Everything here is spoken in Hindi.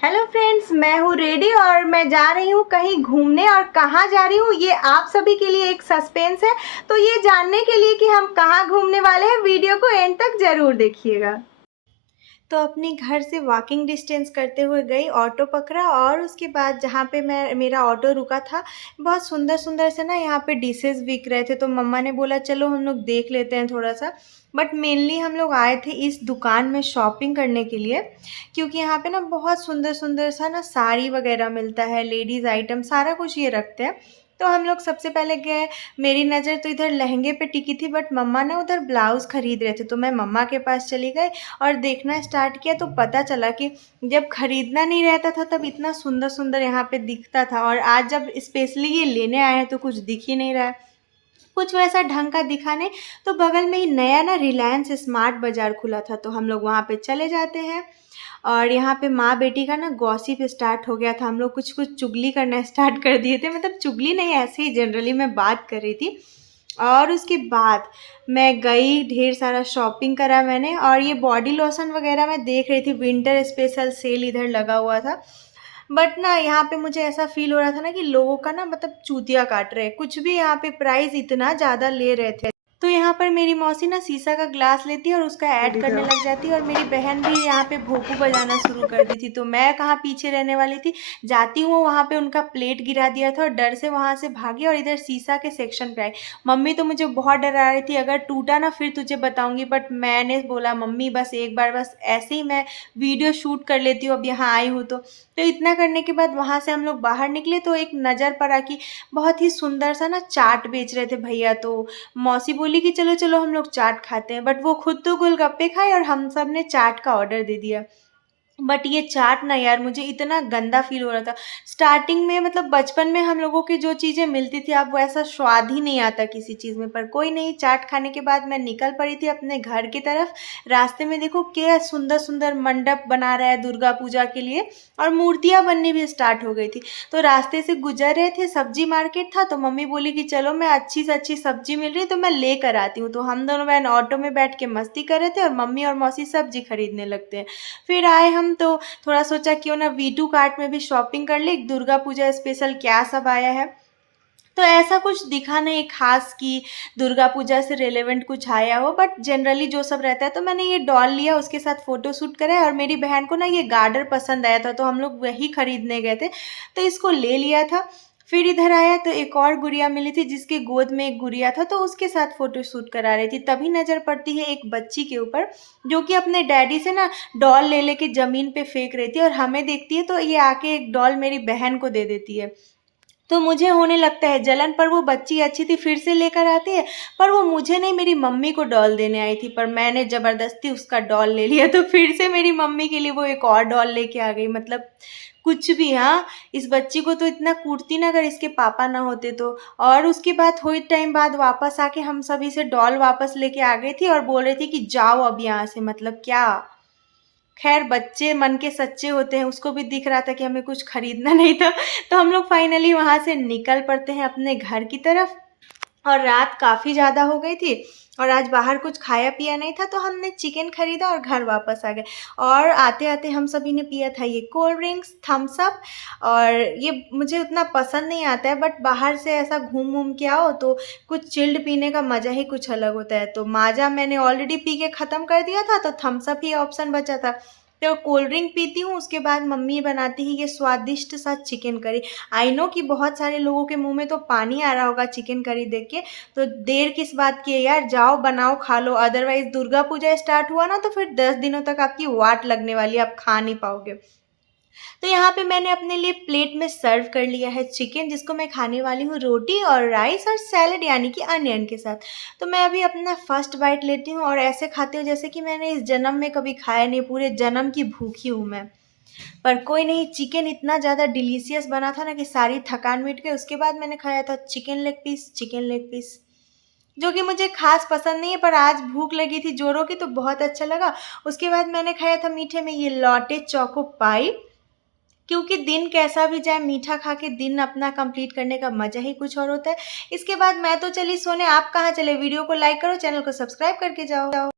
हेलो फ्रेंड्स, मैं हूँ रेडी और मैं जा रही हूँ कहीं घूमने। और कहाँ जा रही हूँ ये आप सभी के लिए एक सस्पेंस है। तो ये जानने के लिए कि हम कहाँ घूमने वाले हैं, वीडियो को एंड तक ज़रूर देखिएगा। तो अपने घर से वॉकिंग डिस्टेंस करते हुए गई, ऑटो पकड़ा और उसके बाद जहाँ पे मेरा ऑटो रुका था, बहुत सुंदर सुंदर से ना यहाँ पे डिशेस बिक रहे थे। तो मम्मा ने बोला चलो हम लोग देख लेते हैं थोड़ा सा। बट मेनली हम लोग आए थे इस दुकान में शॉपिंग करने के लिए, क्योंकि यहाँ पे ना बहुत सुंदर सुंदर सा ना साड़ी वगैरह मिलता है, लेडीज़ आइटम सारा कुछ ये रखते हैं। तो हम लोग सबसे पहले गए। मेरी नज़र तो इधर लहंगे पे टिकी थी, बट मम्मा ने उधर ब्लाउज़ खरीद रहे थे, तो मैं मम्मा के पास चली गई और देखना स्टार्ट किया। तो पता चला कि जब खरीदना नहीं रहता था तब इतना सुंदर सुंदर यहाँ पे दिखता था, और आज जब स्पेशली ये लेने आए हैं तो कुछ दिख ही नहीं रहा है, कुछ वैसा ढंग का दिखा नहीं। तो बगल में ही नया ना रिलायंस स्मार्ट बाज़ार खुला था, तो हम लोग वहाँ पे चले जाते हैं। और यहाँ पे माँ बेटी का ना गॉसिप स्टार्ट हो गया था, हम लोग कुछ कुछ चुगली करना स्टार्ट कर दिए थे, मतलब चुगली नहीं, ऐसे ही जनरली मैं बात कर रही थी। और उसके बाद मैं गई, ढेर सारा शॉपिंग करा मैंने। और ये बॉडी लोशन वगैरह मैं देख रही थी, विंटर स्पेशल सेल इधर लगा हुआ था। बट ना यहाँ पे मुझे ऐसा फील हो रहा था ना कि लोगों का ना मतलब चूतिया काट रहे हैं, कुछ भी यहाँ पे प्राइस इतना ज़्यादा ले रहे थे। तो यहाँ पर मेरी मौसी ना शीशा का ग्लास लेती है और उसका ऐड करने लग जाती है, और मेरी बहन भी यहाँ पे भोंपू बजाना शुरू कर दी थी। तो मैं कहाँ पीछे रहने वाली थी, जाती हूँ वहाँ पे उनका प्लेट गिरा दिया था और डर से वहाँ से भागी और इधर शीशा के सेक्शन पे आई। मम्मी तो मुझे बहुत डरा रही थी, अगर टूटा ना फिर तुझे बताऊंगी। बट मैंने बोला मम्मी बस एक बार, बस ऐसे ही मैं वीडियो शूट कर लेती हूँ, अब यहाँ आई हूँ तो इतना करने के बाद वहाँ से हम लोग बाहर निकले तो एक नज़र पड़ा कि बहुत ही सुंदर सा ना चाट बेच रहे थे भैया। तो मौसी बोली कि चलो चलो हम लोग चाट खाते हैं, बट वो खुद तो गोलगप्पे खाए और हम सब ने चाट का ऑर्डर दे दिया। बट ये चाट ना यार, मुझे इतना गंदा फील हो रहा था स्टार्टिंग में। मतलब बचपन में हम लोगों की जो चीज़ें मिलती थी, अब वैसा स्वाद ही नहीं आता किसी चीज़ में। पर कोई नहीं, चाट खाने के बाद मैं निकल पड़ी थी अपने घर की तरफ। रास्ते में देखो क्या सुंदर सुंदर मंडप बना रहा है दुर्गा पूजा के लिए, और मूर्तियाँ बननी भी स्टार्ट हो गई थी। तो रास्ते से गुजर रहे थे, सब्जी मार्केट था, तो मम्मी बोली कि चलो मैं अच्छी से अच्छी सब्जी मिल रही तो मैं लेकर आती हूँ। तो हम दोनों बहन ऑटो में बैठ के मस्ती कर रहे थे और मम्मी और मौसी सब्जी खरीदने लगते हैं। फिर आए हम तो थोड़ा सोचा क्यों ना वी2 कार्ट में भी शॉपिंग कर ले, दुर्गा पूजा स्पेशल क्या सब आया है। तो ऐसा कुछ दिखा नहीं खास कि दुर्गा पूजा से रिलेवेंट कुछ आया हो, बट जनरली जो सब रहता है। तो मैंने ये डॉल लिया, उसके साथ फ़ोटो शूट करा, और मेरी बहन को ना ये गार्डर पसंद आया था तो हम लोग वही खरीदने गए थे, तो इसको ले लिया था। फिर इधर आया तो एक और गुड़िया मिली थी जिसके गोद में एक गुड़िया था, तो उसके साथ फ़ोटो शूट करा रही थी। तभी नज़र पड़ती है एक बच्ची के ऊपर, जो कि अपने डैडी से ना डॉल ले लेके ज़मीन पे फेंक रही थी, और हमें देखती है तो ये आके एक डॉल मेरी बहन को दे देती है। तो मुझे होने लगता है जलन, पर वो बच्ची अच्छी थी फिर से लेकर आती है। पर वो मुझे नहीं, मेरी मम्मी को डॉल देने आई थी, पर मैंने ज़बरदस्ती उसका डॉल ले लिया, तो फिर से मेरी मम्मी के लिए वो एक और डॉल लेके आ गई। मतलब कुछ भी। हाँ, इस बच्ची को तो इतना कूटती ना अगर इसके पापा ना होते तो। और उसके बाद थोड़ी टाइम बाद वापस आके हम सभी से डॉल वापस लेके आ गई थी और बोल रही थी कि जाओ अब यहाँ से, मतलब क्या। खैर बच्चे मन के सच्चे होते हैं, उसको भी दिख रहा था कि हमें कुछ खरीदना नहीं था। तो हम लोग फाइनली वहाँ से निकल पड़ते हैं अपने घर की तरफ। और रात काफ़ी ज़्यादा हो गई थी और आज बाहर कुछ खाया पिया नहीं था, तो हमने चिकन खरीदा और घर वापस आ गए। और आते आते हम सभी ने पिया था ये कोल्ड ड्रिंक्स, थम्स अप। और ये मुझे उतना पसंद नहीं आता है, बट बाहर से ऐसा घूम घूम के आओ तो कुछ चिल्ड पीने का मज़ा ही कुछ अलग होता है। तो माजा मैंने ऑलरेडी पी के ख़त्म कर दिया था, तो थम्स अप ही ऑप्शन बचा था। तो कोल्ड ड्रिंक पीती हूँ, उसके बाद मम्मी बनाती है ये स्वादिष्ट सा चिकन करी। आई नो कि बहुत सारे लोगों के मुंह में तो पानी आ रहा होगा चिकन करी देख के। तो देर किस बात की है यार, जाओ बनाओ खा लो, अदरवाइज दुर्गा पूजा स्टार्ट हुआ ना तो फिर 10 दिनों तक आपकी वाट लगने वाली है, आप खा नहीं पाओगे। तो यहाँ पे मैंने अपने लिए प्लेट में सर्व कर लिया है चिकन, जिसको मैं खाने वाली हूँ रोटी और राइस और सैलड यानी कि अनियन के साथ। तो मैं अभी अपना फर्स्ट बाइट लेती हूँ और ऐसे खाती हूँ जैसे कि मैंने इस जन्म में कभी खाया नहीं, पूरे जन्म की भूखी हूँ मैं। पर कोई नहीं, चिकन इतना ज़्यादा डिलीशियस बना था ना कि सारी थकान मिट गई। उसके बाद मैंने खाया था chicken leg piece, chicken leg piece जो कि मुझे खास पसंद नहीं है, पर आज भूख लगी थी जोरों की तो बहुत अच्छा लगा। उसके बाद मैंने खाया था मीठे में ये लॉटे चोको पाई, क्योंकि दिन कैसा भी जाए मीठा खा के दिन अपना कंप्लीट करने का मज़ा ही कुछ और होता है। इसके बाद मैं तो चली सोने, आप कहाँ चले? वीडियो को लाइक करो, चैनल को सब्सक्राइब करके जाओ।